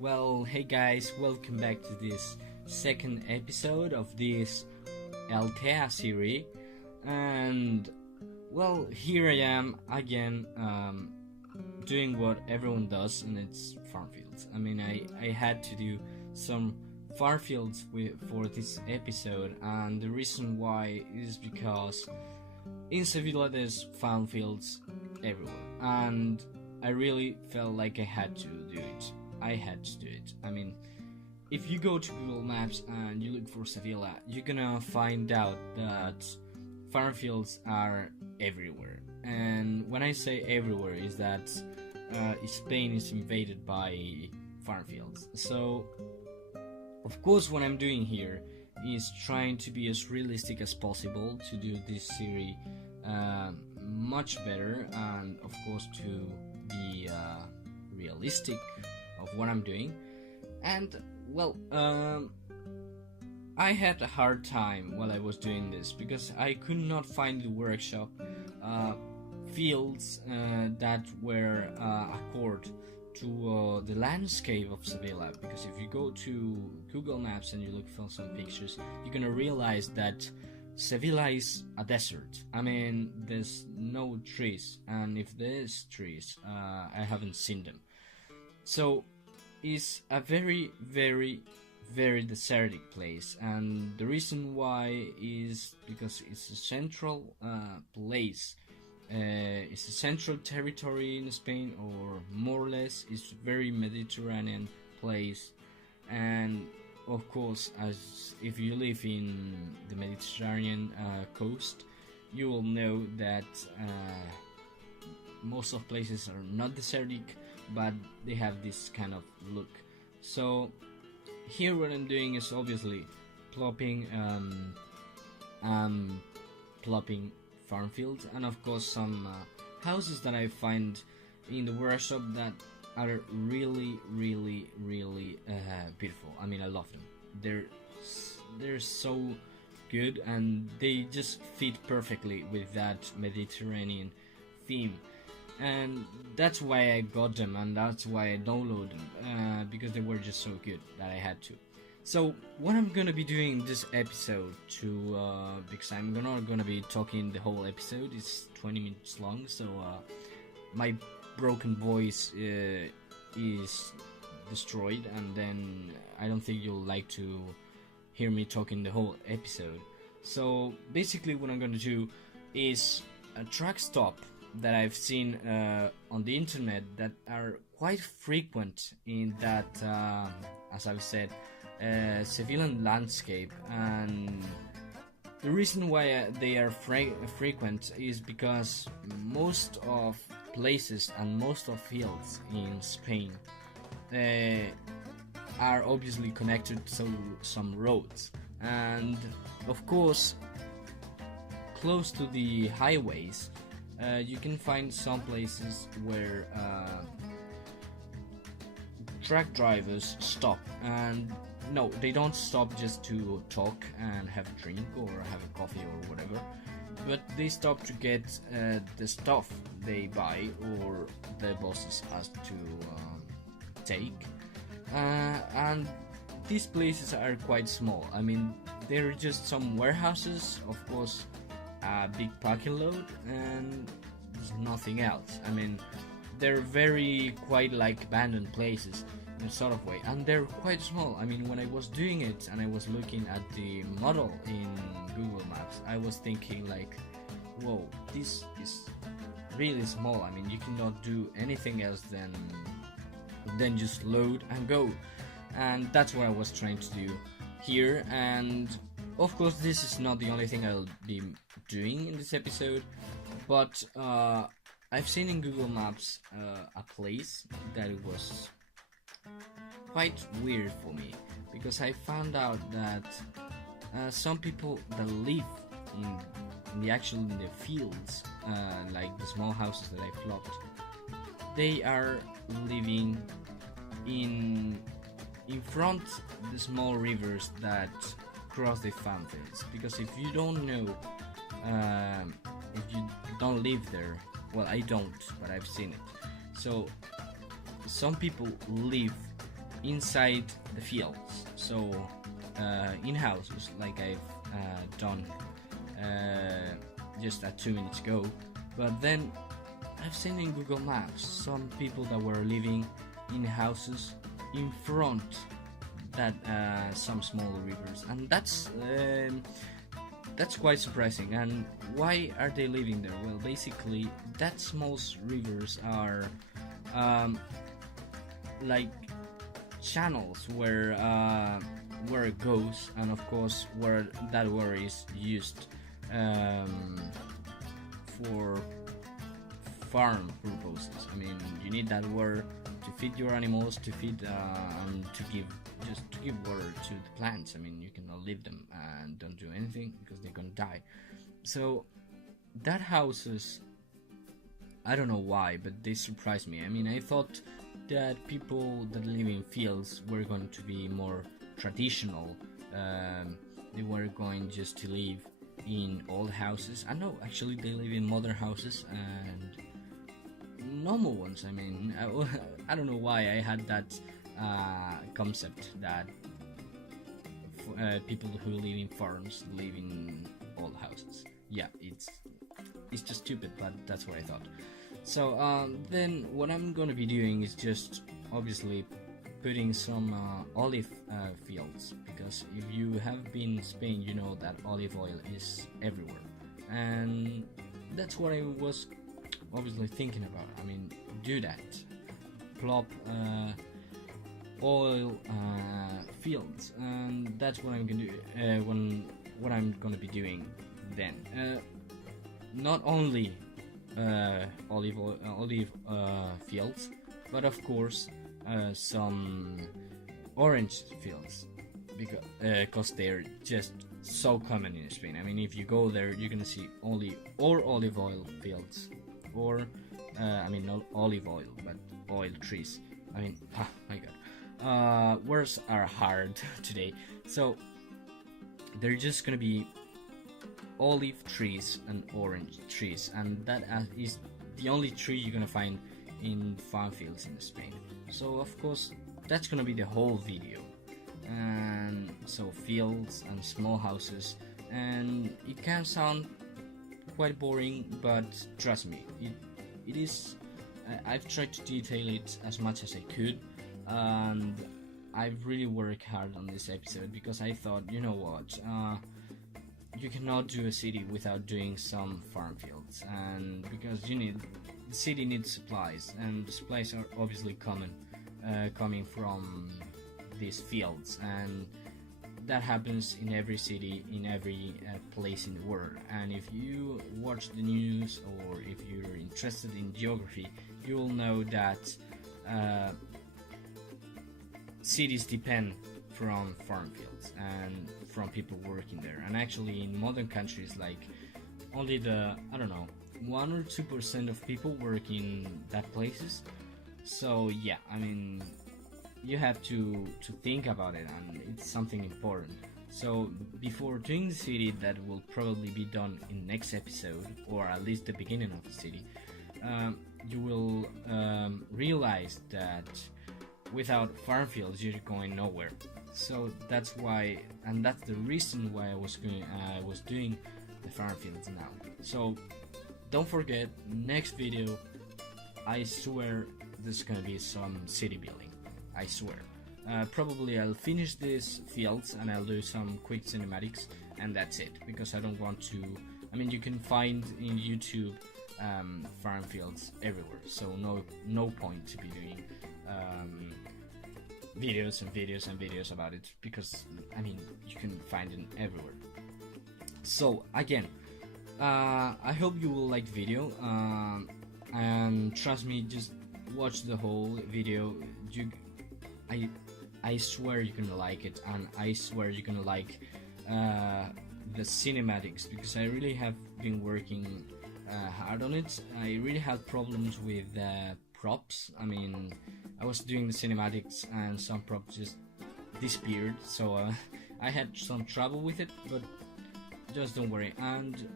Well, hey guys, welcome back to this second episode of this Eltea serie. And well, here I am again, doing what everyone does, and it's farm fields. I had to do some farm fields for this episode, and the reason why is because in Sevilla there's farm fields everywhere, and I really felt like I had to do it. If you go to Google Maps and you look for Sevilla, you're gonna find out that farm fields are everywhere. And when I say everywhere, is that Spain is invaded by farm fields. So, of course, what I'm doing here is trying to be as realistic as possible to do this series much better, and of course to be realistic of what I'm doing. And well, I had a hard time while I was doing this because I could not find the workshop fields that were accord to the landscape of Sevilla. Because if you go to Google Maps and you look for some pictures, you're gonna realize that Sevilla is a desert. There's no trees, and if there's trees, I haven't seen them. So it's a very, very, very desertic place, and the reason why is because it's a central place. It's a central territory in Spain, or more or less, it's a very Mediterranean place. And of course, as if you live in the Mediterranean coast, you will know that most of places are not desertic, but they have this kind of look. So here what I'm doing is obviously plopping farm fields, and of course some houses that I find in the workshop that are really beautiful. I love them. They're so good, and they just fit perfectly with that Mediterranean theme. And that's why I got them, and that's why I downloaded them, because they were just so good that I had to. So what I'm gonna be doing this episode because I'm not gonna be talking the whole episode. It's 20 minutes long, so my broken voice is destroyed, and then I don't think you'll like to hear me talking the whole episode. So basically what I'm gonna do is a truck stop that I've seen on the internet that are quite frequent in that, as I've said, Sevillan landscape. And the reason why they are frequent is because most of places and most of fields in Spain are obviously connected to some roads, and of course close to the highways you can find some places where truck drivers stop. And no, they don't stop just to talk and have a drink or have a coffee or whatever, but they stop to get the stuff they buy or the bosses ask to take. And these places are quite small. They're just some warehouses, of course, a big parking lot, and there's nothing else. They're very quite like abandoned places in a sort of way, and they're quite small. When I was doing it and I was looking at the model in Google Maps, I was thinking like, whoa, this is really small. You cannot do anything else than just load and go. And that's what I was trying to do here. And of course this is not the only thing I'll be doing in this episode, but I've seen in Google Maps a place that it was quite weird for me, because I found out that some people that live in the fields, like the small houses that I flopped, they are living in front the small rivers that cross the farm fields. Because if you don't know, if you don't live there, well, I don't, but I've seen it. So some people live inside the fields, so in houses, like I've done just 2 minutes ago. But then I've seen in Google Maps some people that were living in houses in front that some small rivers, and that's quite surprising. And why are they living there? Well, basically, that small rivers are like channels where it goes, and of course where that water is used for farm purposes. I mean, you need that water to feed your animals, to feed and to give water to the plants. I mean, you cannot leave them and don't do anything because they're gonna die. So that houses, I don't know why, but they surprised me. I mean, I thought that people that live in fields were going to be more traditional. They were going just to live in old houses. I know, actually, they live in modern houses and normal ones. I mean, I don't know why I had that concept that people who live in farms live in old houses. Yeah, it's just stupid, but that's what I thought. So then what I'm gonna be doing is just obviously putting some olive fields, because if you have been in Spain, you know that olive oil is everywhere, and that's what I was obviously thinking about. I mean, do that, plop oil fields, and that's what I'm gonna do. What I'm gonna be doing then. Not only olive fields, but of course some orange fields, because they're just so common in Spain. I mean, if you go there, you're gonna see only olive oil fields, or I mean, not olive oil, but oil trees. I mean, oh my god, words are hard today. So they're just gonna be olive trees and orange trees, and that is the only tree you're gonna find in farm fields in Spain. So of course that's gonna be the whole video, and so fields and small houses, and it can sound quite boring, but trust me, it is. I've tried to detail it as much as I could, and I've really worked hard on this episode, because I thought, you know what, you cannot do a city without doing some farm fields, and because the city needs supplies, and the supplies are obviously coming from these fields, and that happens in every city, in every place in the world. And if you watch the news, or if you're interested in geography, you will know that cities depend from farm fields and from people working there. And actually, in modern countries, like, only the, I don't know, 1 or 2% of people work in that places. So yeah, I mean, you have to think about it, and it's something important. So before doing the city, that will probably be done in next episode, or at least the beginning of the city, you will realize that without farm fields you're going nowhere. So that's why, and that's the reason why I was doing the farm fields now. So don't forget, next video, I swear there's gonna be some city building. I swear. Probably I'll finish these fields and I'll do some quick cinematics, and that's it, because I don't want to. I mean, you can find in YouTube farm fields everywhere, so no point to be doing videos and videos and videos about it, because I mean, you can find it everywhere. So again, I hope you will like the video, and trust me, just watch the whole video. I swear you're gonna like it, and I swear you're gonna like the cinematics, because I really have been working hard on it. I really had problems with props. I mean, I was doing the cinematics and some props just disappeared, so I had some trouble with it, but just don't worry. And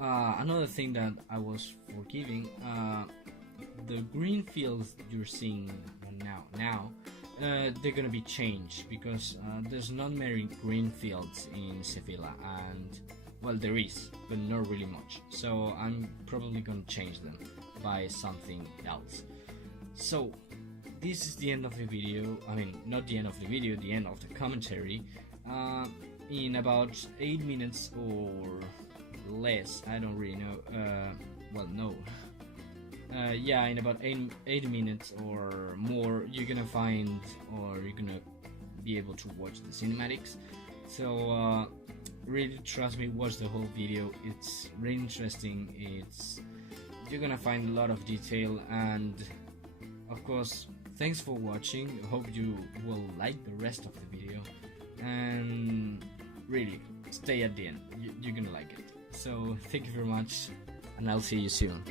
another thing that I was forgiving, the green fields you're seeing now, they're gonna be changed because there's not many green fields in Sevilla, and well, there is, but not really much. So I'm probably gonna change them by something else. So this is the end of the video. I mean, not the end of the video, the end of the commentary. In about 8 minutes or less, I don't really know. Well, no. Yeah, in about 8 minutes or more, you're gonna find, or you're gonna be able to watch the cinematics. So really, trust me, watch the whole video. It's really interesting. You're gonna find a lot of detail, and of course, thanks for watching. Hope you will like the rest of the video, and really stay at the end. You're gonna like it. So thank you very much, and I'll see you soon.